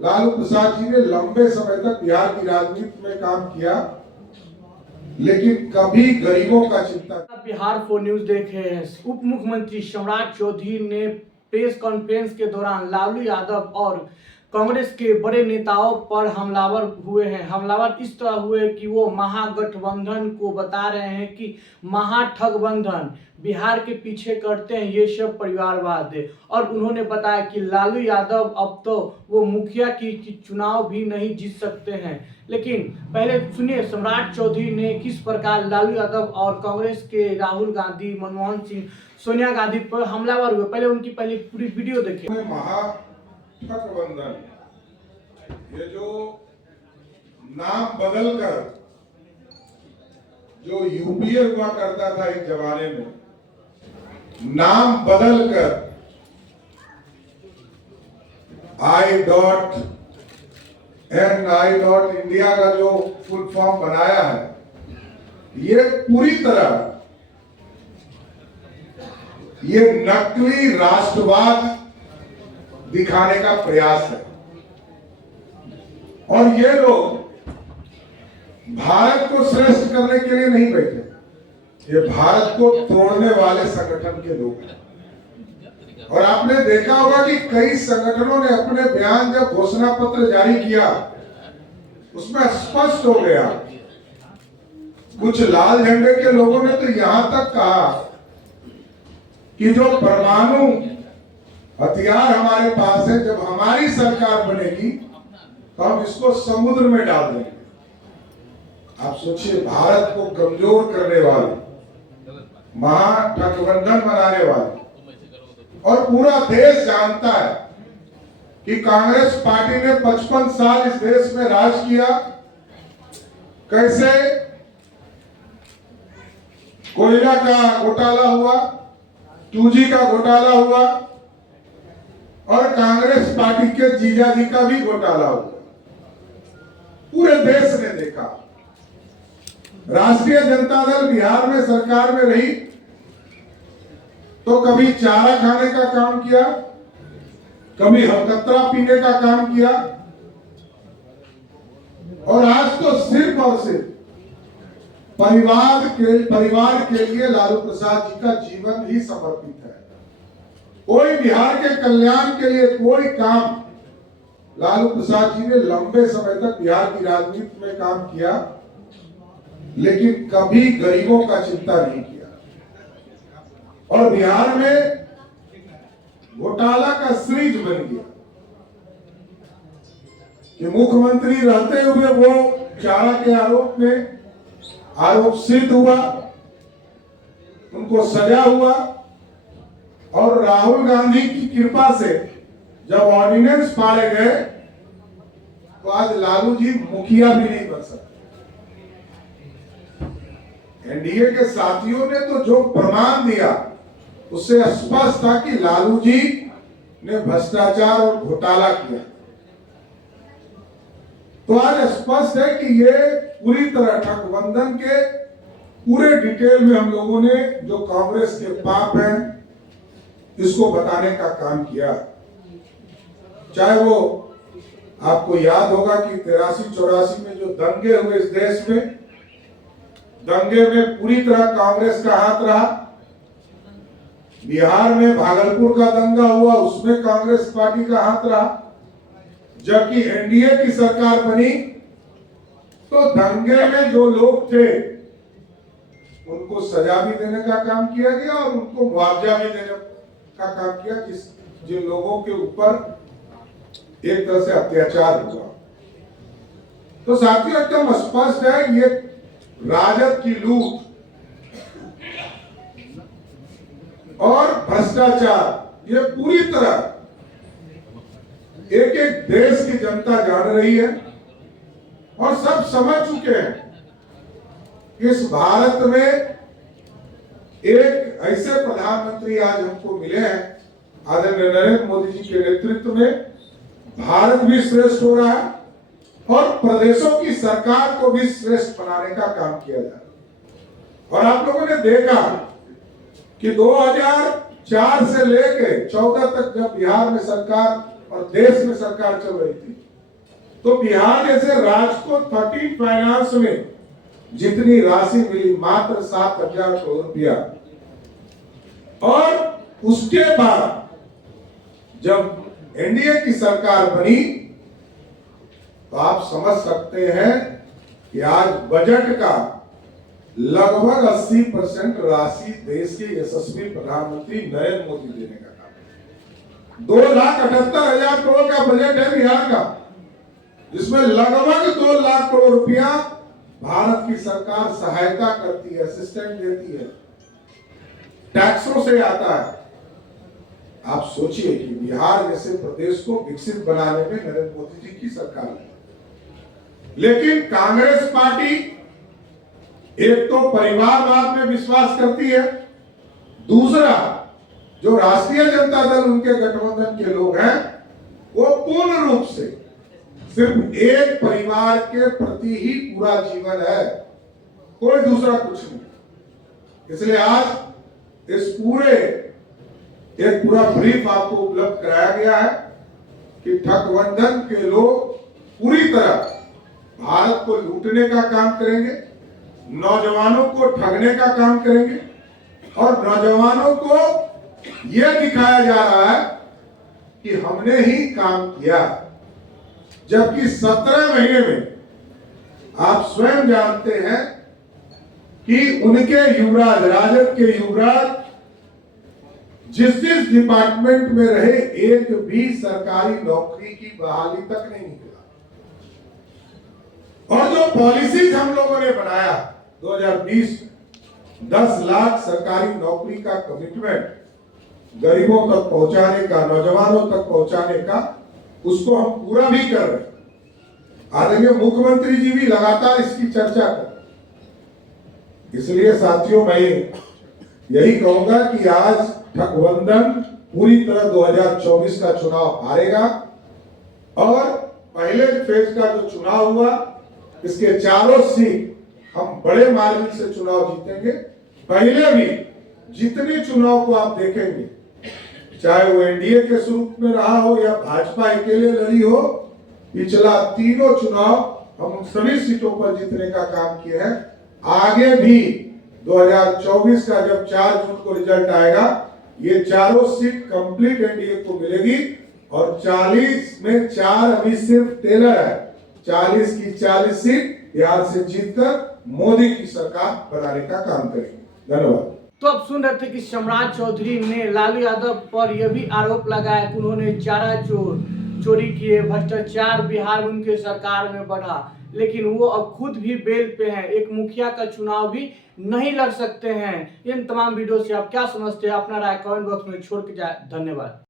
लालू प्रसाद जी ने लंबे समय तक बिहार की राजनीति में काम किया, लेकिन कभी गरीबों का चिंता। बिहार 4 न्यूज देख रहे हैं। उप मुख्यमंत्री सम्राट चौधरी ने प्रेस कॉन्फ्रेंस के दौरान लालू यादव और कांग्रेस के बड़े नेताओं पर हमलावर हुए हैं। हमलावर इस तरह हुए कि वो महागठबंधन को बता रहे हैं कि महाठगबंधन बिहार के पीछे करते हैं ये सब परिवारवाद है। और उन्होंने बताया कि लालू यादव अब तो वो मुखिया की चुनाव भी नहीं जीत सकते हैं। लेकिन पहले सुनिए सम्राट चौधरी ने किस प्रकार लालू यादव और कांग्रेस के राहुल गांधी, मनमोहन सिंह, सोनिया गांधी पर हमलावर हुए। पहले उनकी पूरी वीडियो देखिए। महागठबंधन, ये जो नाम बदलकर जो यूपीए हुआ करता था एक जमाने में, नाम बदलकर I.N.I.India का जो फुल फॉर्म बनाया है, ये पूरी तरह ये नकली राष्ट्रवाद दिखाने का प्रयास है। और ये लोग भारत को श्रेष्ठ करने के लिए नहीं बैठे, ये भारत को तोड़ने वाले संगठन के लोग हैं। और आपने देखा होगा कि कई संगठनों ने अपने बयान, जब घोषणा पत्र जारी किया, उसमें स्पष्ट हो गया। कुछ लाल झंडे के लोगों ने तो यहां तक कहा कि जो परमाणु हथियार हमारे पास है, जब हमारी सरकार बनेगी तो हम इसको समुद्र में डाल देंगे। आप सोचिए, भारत को कमजोर करने वाले, महागठबंधन बनाने वाले, और पूरा देश जानता है कि कांग्रेस पार्टी ने 55 साल इस देश में राज किया। कैसे कोयला का घोटाला हुआ, 2G का घोटाला हुआ, और कांग्रेस पार्टी के जीजाजी का भी घोटाला हुआ। पूरे देश ने देखा। राष्ट्रीय जनता दल बिहार में सरकार में रही तो कभी चारा खाने का काम किया, कभी हकतरा पीने का काम किया, और आज तो सिर्फ और सिर्फ परिवार के लिए लालू प्रसाद जी का जीवन ही समर्पित है। कोई बिहार के कल्याण के लिए कोई काम लालू प्रसाद जी ने लंबे समय तक बिहार की राजनीति में काम किया, लेकिन कभी गरीबों का चिंता नहीं किया। और बिहार में घोटाला का सीरीज बन गया कि मुख्यमंत्री रहते हुए वो चारा के आरोप सिद्ध हुआ, उनको सजा हुआ, और राहुल गांधी की कृपा से जब ऑर्डिनेंस पाले गए तो आज लालू जी मुखिया भी नहीं बन सकते। एनडीए के साथियों ने तो जो प्रमाण दिया, उससे स्पष्ट था कि लालू जी ने भ्रष्टाचार और घोटाला किया। तो आज स्पष्ट है कि ये पूरी तरह ठगबंधन के पूरे डिटेल में हम लोगों ने जो कांग्रेस के पाप हैं, इसको बताने का काम किया। चाहे वो आपको याद होगा कि 83-84 में जो दंगे हुए इस देश में, दंगे में पूरी तरह कांग्रेस का हाथ रहा। बिहार में भागलपुर का दंगा हुआ, उसमें कांग्रेस पार्टी का हाथ रहा। जबकि एनडीए की सरकार बनी तो दंगे में जो लोग थे उनको सजा भी देने का काम किया गया, और उनको मुआवजा भी देने का काम किया, जिन लोगों के ऊपर एक तरह से अत्याचार हुआ। तो साथियों, एकदम स्पष्ट है, ये राजद की लूट और भ्रष्टाचार, ये पूरी तरह एक एक देश की जनता जान रही है और सब समझ चुके हैं। इस भारत में एक ऐसे प्रधानमंत्री आज हमको मिले हैं, आदरणीय नरेंद्र मोदी जी के नेतृत्व में भारत भी श्रेष्ठ हो रहा है, और प्रदेशों की सरकार को भी श्रेष्ठ बनाने का काम किया जा रहा है। और आप लोगों ने देखा कि 2004 से लेकर 14 तक जब बिहार में सरकार और देश में सरकार चल रही थी, तो बिहार जैसे राज्य को 13 फाइनेंस में जितनी राशि मिली मात्र 7,000 करोड़ रुपया, और उसके बाद जब एनडीए की सरकार बनी तो आप समझ सकते हैं कि आज बजट का लगभग 80% राशि देश के यशस्वी प्रधानमंत्री नरेंद्र मोदी देने का काम। 2,78,000 करोड़ का बजट है बिहार का, जिसमें लगभग 2 लाख करोड़ रुपया भारत की सरकार सहायता करती है, असिस्टेंट देती है, टैक्सों से आता है। आप सोचिए कि बिहार जैसे प्रदेश को विकसित बनाने में नरेंद्र मोदी जी की सरकार है, लेकिन कांग्रेस पार्टी एक तो परिवारवाद में विश्वास करती है, दूसरा जो राष्ट्रीय जनता दल उनके गठबंधन के लोग हैं वो पूर्ण रूप से सिर्फ एक परिवार के प्रति ही पूरा जीवन है, कोई दूसरा कुछ नहीं। इसलिए आज इस पूरे एक पूरा ब्रीफ आपको उपलब्ध कराया गया है कि ठगबंधन के लोग पूरी तरह भारत को लूटने का काम करेंगे, नौजवानों को ठगने का काम करेंगे, और नौजवानों को यह दिखाया जा रहा है कि हमने ही काम किया, जबकि 17 महीने में आप स्वयं जानते हैं कि उनके युवराज, राजद के युवराज जिस डिपार्टमेंट में रहे, एक भी सरकारी नौकरी की बहाली तक नहीं निकला। और जो पॉलिसीज हम लोगों ने बनाया 2020 10 लाख सरकारी नौकरी का कमिटमेंट गरीबों तक पहुंचाने का, नौजवानों तक पहुंचाने का, उसको हम पूरा भी कर रहे हैं। आदरणीय मुख्यमंत्री जी भी लगातार इसकी चर्चा कर। इसलिए साथियों, मैं यही कहूंगा कि आज गठबंधन पूरी तरह 2024 का चुनाव हारेगा, और पहले फेज का जो चुनाव हुआ इसके चारों सीट हम बड़े मार्जिन से चुनाव जीतेंगे। पहले भी जितने चुनाव को आप देखेंगे, चाहे वो एनडीए के स्वरूप में रहा हो या भाजपा अकेले लड़ी हो, पिछला तीनों चुनाव हम सभी सीटों पर जीतने का काम किए हैं। आगे भी 2024 का जब 4 जून को रिजल्ट आएगा, ये चारों सीट कंप्लीट एनडीए को मिलेगी, और 40 में 4 अभी सिर्फ टेलर है। 40 की 40 सीट बिहार से जीतकर मोदी की सरकार बनाने का काम करेंगे। धन्यवाद। तो अब सुन रहे थे कि सम्राट चौधरी ने लालू यादव पर यह भी आरोप लगाया कि उन्होंने चारा चोरी किए, भ्रष्टाचार बिहार में उनके सरकार में बढ़ा, लेकिन वो अब खुद भी बेल पे हैं, एक मुखिया का चुनाव भी नहीं लड़ सकते हैं। इन तमाम वीडियो से आप क्या समझते हैं? अपना राय कमेंट बॉक्स में छोड़ के जाए। धन्यवाद।